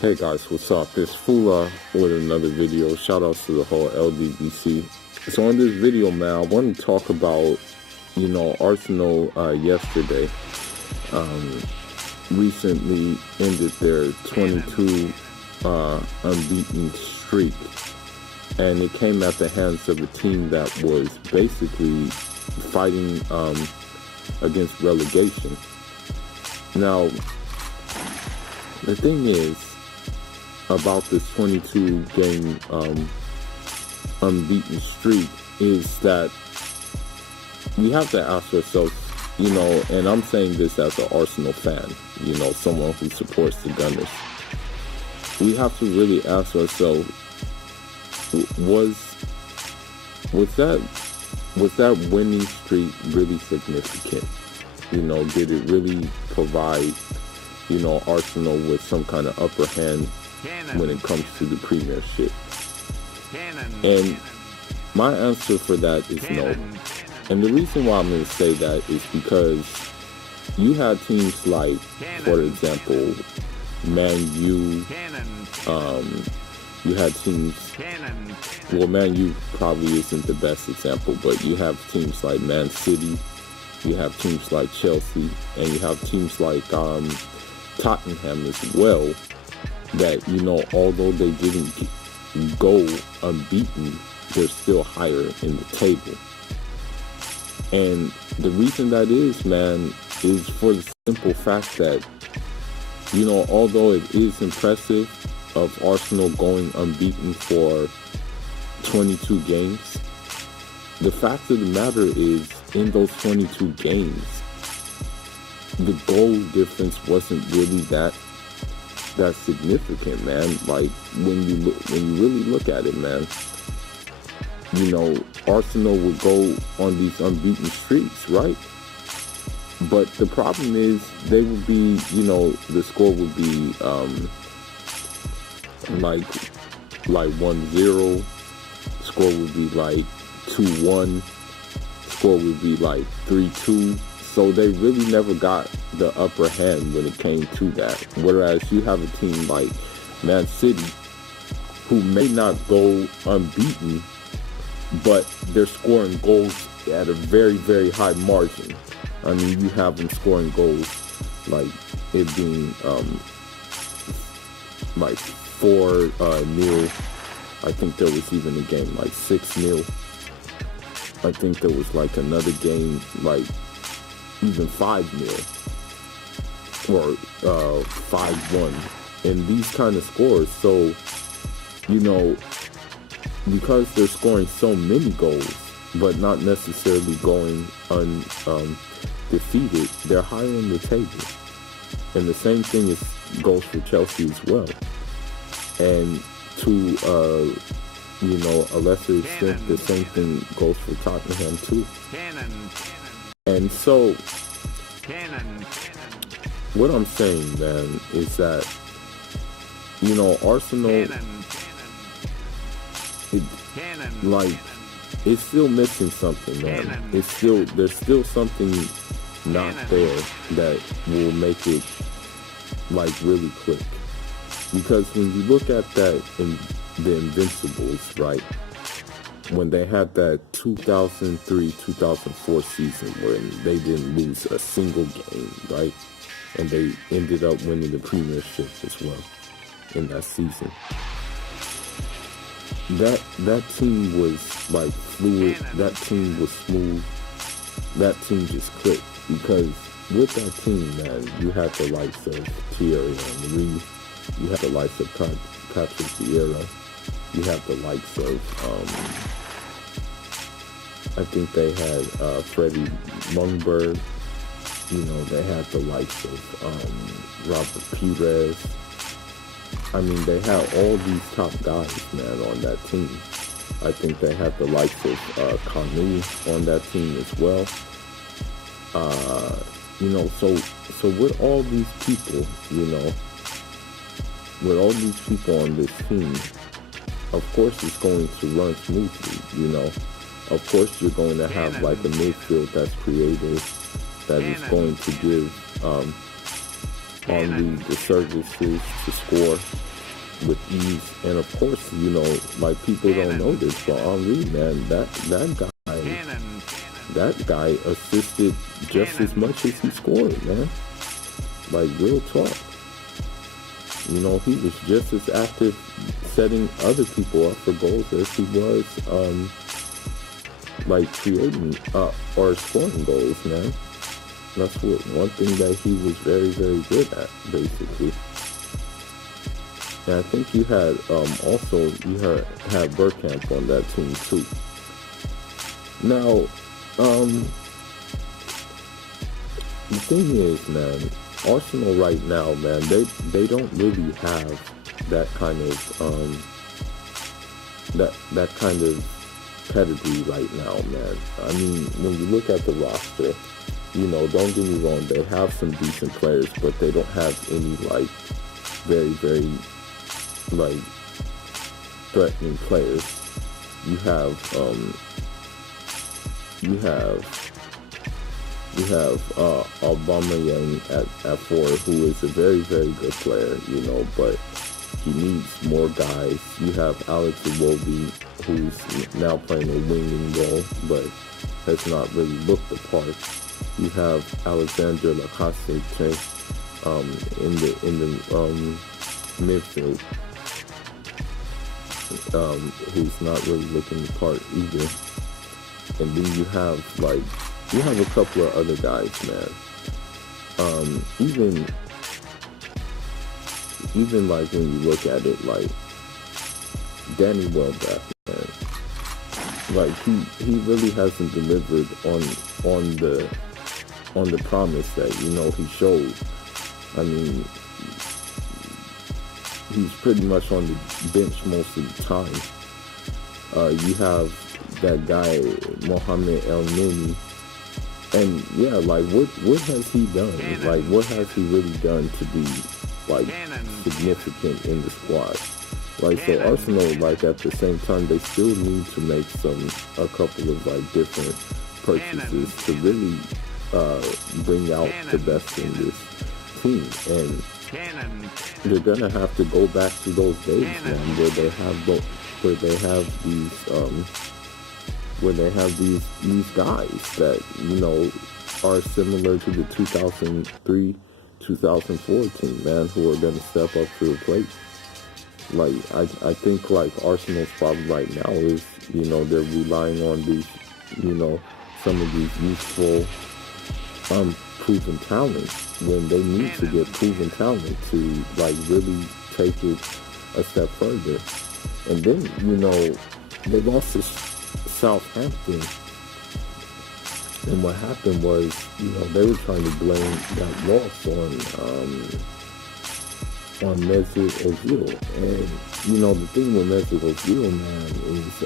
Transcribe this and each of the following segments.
Hey guys, what's up? It's Fula with another video. Shout outs to the whole LDBC. So in this video, man, I want to talk about, Arsenal yesterday recently ended their 22 unbeaten streak. And it came at the hands of a team that was basically fighting against relegation. Now, the thing is, about this 22 game unbeaten streak is that we have to ask ourselves, and I'm saying this as an Arsenal fan, someone who supports the Gunners. We have to really ask ourselves, was that winning streak really significant? Did it really provide, Arsenal with some kind of upper hand when it comes to the Premiership? And my answer for that is no. And the reason why I'm going to say that is because you had teams like, for example, Man U. You had teams. Well, Man U probably isn't the best example, but you have teams like Man City. You have teams like Chelsea, and you have teams like Tottenham as well. That, although they didn't go unbeaten, they're still higher in the table. And the reason that is, man, is for the simple fact that, although it is impressive of Arsenal going unbeaten for 22 games, the fact of the matter is, in those 22 games, the goal difference wasn't really that significant, man. Like, when you really look at it, man, Arsenal would go on these unbeaten streaks, right? But the problem is, they would be, the score would be like 1-0. Score would be like 2-1. Score would be like 3-2. So they really never got the upper hand when it came to that. Whereas you have a team like Man City, who may not go unbeaten, but they're scoring goals at a very, very high margin. I mean, you have them scoring goals like it being like 4-0. I think there was even a game like 6-0. I think there was like another game like even 5-0 or 5-1, and these kind of scores. So, because they're scoring so many goals, but not necessarily going undefeated, they're higher in the table. And the same thing goes for Chelsea as well. And to a lesser extent, the same thing goes for Tottenham too. And so, what I'm saying, man, is that, Arsenal, it's still missing something, man. There's still something not there that will make it, really click. Because when you look at that in the Invincibles, right, when they had that 2003-2004 season when they didn't lose a single game, right? And they ended up winning the Premiership as well in that season. That team was fluid. That team was smooth. That team just clicked, because with that team, man, you had the likes of Thierry Henry, you had the likes of Patrick Vieira, you have the likes of I think they had Freddie Ljungberg. They had the likes of Robert Pires. I mean, they had all these top guys, man, on that team. I think they had the likes of Kanu on that team as well. So with all these people, with all these people on this team, of course it's going to run smoothly, Of course you're going to have like a midfield that's creative, that is going to give Henry the services to score with ease. And of course, like people don't know this, but Henry, man, that guy assisted just as much as he scored, man. Like, real talk. He was just as active setting other people up for goals as he was, like, creating or scoring goals, man. That's one thing that he was very, very good at, basically. And I think you had had Bergkamp on that team too. Now, the thing is, man, Arsenal right now, man, they don't really have that kind of that kind of pedigree right now, man. I mean, when you look at the roster, don't get me wrong, they have some decent players, but they don't have any like very, very like threatening players. You have Aubameyang at 4, who is a very, very good player, but he needs more guys. You have Alex Iwobi, who's now playing a winging role, but has not really looked the part. You have Alexander Lacazette in the midfield, who's not really looking the part either. And then you have a couple of other guys, man. Even like when you look at it, like Danny Welbeck, man. Like he really hasn't delivered on the promise that he showed. I mean, he's pretty much on the bench most of the time. You have that guy Mohamed El Neni, and yeah, like what has he done? Like, what has he really done to be like significant in the squad? Like, so Arsenal, like, at the same time, they still need to make a couple of like different purchases to really bring out the best in this team, and they're gonna have to go back to those days, man, where they have these guys that are similar to the 2003-2004 team, man, who are gonna step up to the plate. Like, I think like Arsenal's problem right now is they're relying on these some of these youthful proven talent, when they need to get proven talent to like really take it a step further. And then they lost to Southampton, and what happened was they were trying to blame that loss on Mesut Ozil. And the thing with Mesut Ozil, man, is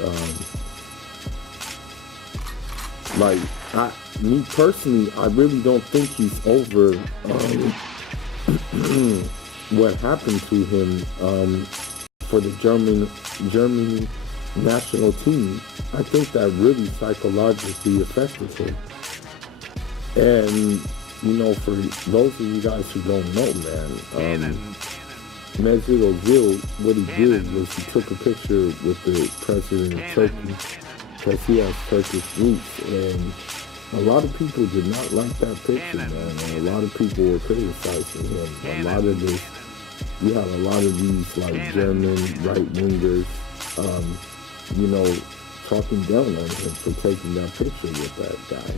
me personally, I really don't think he's over what happened to him for the Germany national team. I think that really psychologically affected him. And for those of you guys who don't know, man, Mesut Ozil, what he did was he took a picture with the president of Turkey, because he has Turkish roots, and a lot of people did not like that picture, man, and a lot of people were criticizing him. You have a lot of these like German right-wingers, talking down on him for taking that picture with that guy.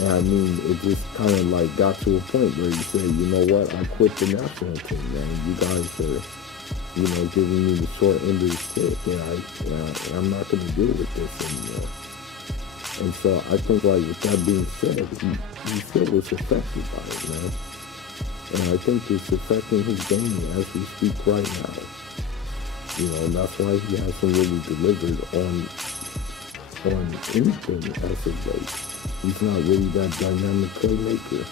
And I mean, it just kind of like got to a point where you say, you know what, I quit the national team, man. You guys are, giving me the short end of the stick, and I'm not going to deal with this anymore. And so I think, like, with that being said, he still was affected by it, man. And I think it's affecting his game as we speak right now. And that's why he hasn't really delivered on anything as of late. He's not really that dynamic playmaker,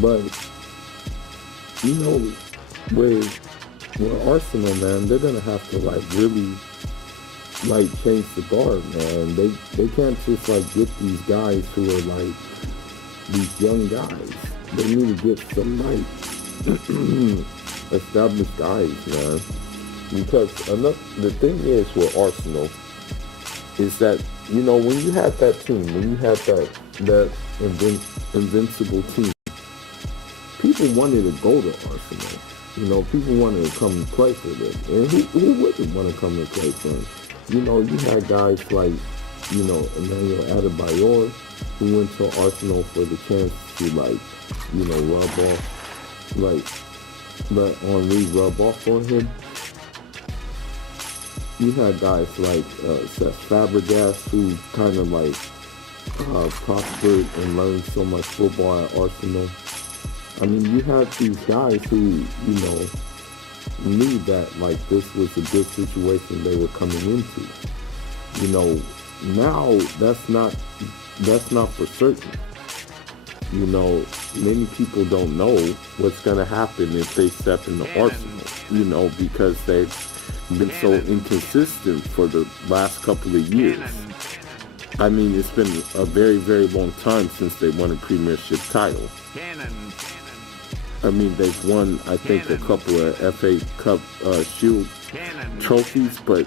But, with Arsenal, man, they're going to have to, like, really, like, change the guard, man. They can't just, like, get these guys who are, like, these young guys. They need to get some like established guys, man. Because the thing is with Arsenal is that, you know, when you had that team, when you had that invincible team, people wanted to go to Arsenal. You know, people wanted to come and play for them. And who wouldn't want to come and play for them? You know, you had guys like, you know, Emmanuel Adebayor, who went to Arsenal for the chance to, like, you know, rub off, like, let Henry rub off on him. You had guys like Cesc Fabregas, who kind of like prospered and learned so much football at Arsenal. I mean, you had these guys who, you know, knew that like this was a good situation they were coming into. You know, now that's not for certain. You know, many people don't know what's going to happen if they step into Arsenal, you know, because they've been so inconsistent for the last couple of years. I mean, it's been a very, very long time since they won a Premiership title. I mean, they've won, I think, a couple of FA Cup Shield trophies, but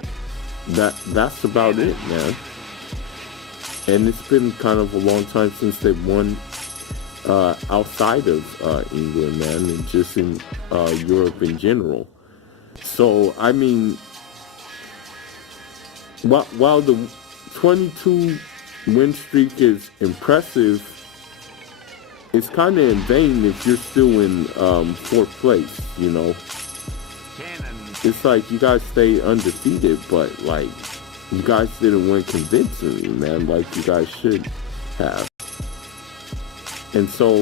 that's about it, man. And it's been kind of a long time since they've won outside of England, man, and just in Europe in general. So, I mean, while the 22 win streak is impressive, it's kind of in vain if you're still in fourth place, you know. It's like you guys stay undefeated, but like you guys didn't win convincingly, man, like you guys should have. And so,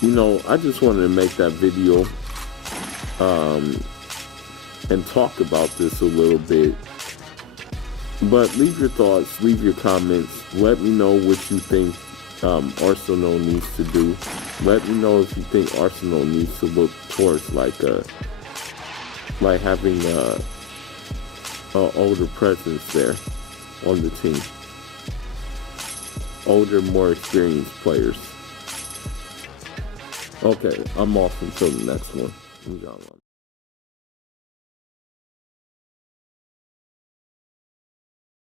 you know, I just wanted to make that video and talk about this a little bit. But leave your thoughts, leave your comments. Let me know what you think Arsenal needs to do. Let me know if you think Arsenal needs to look towards like having a older presence there on the team. Older, more experienced players. Okay, I'm off until the next one.